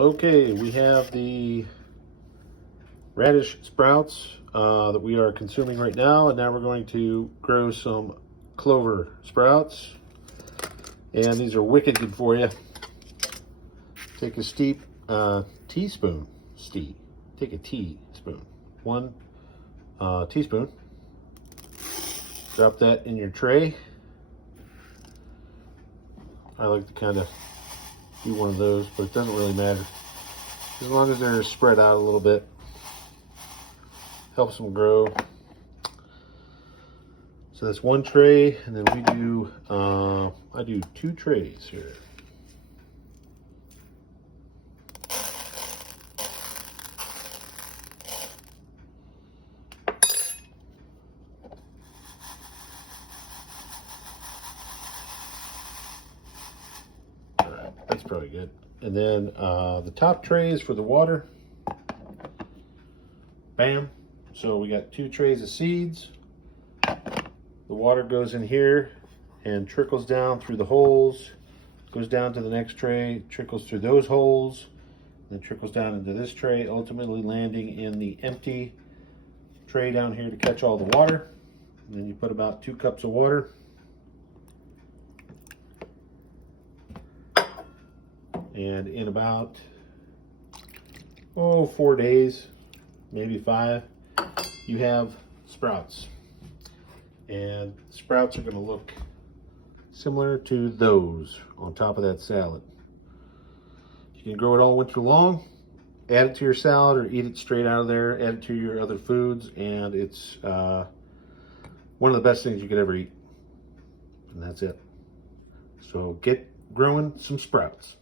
Okay, we have the radish sprouts that we are consuming right now, and now we're going to grow some clover sprouts. And these are wicked good for you. Take a teaspoon, take a teaspoon, 1 teaspoon. Drop that in your tray. I like to kind of do one of those, but it doesn't really matter. As long as they're spread out a little bit. Helps them grow. So that's one tray, and then we do, I do 2 trays here. That's probably good. And then the top tray is for the water. Bam. So we got 2 trays of seeds. The water goes in here and trickles down through the holes, goes down to the next tray, trickles through those holes, then trickles down into this tray, ultimately landing in the empty tray down here to catch all the water. And then you put about 2 cups of water. And in about 4 days, maybe 5, you have sprouts. And sprouts are going to look similar to those on top of that salad. You can grow it all winter long, add it to your salad, or eat it straight out of there, add it to your other foods, and it's one of the best things you could ever eat. And that's it. So get growing some sprouts.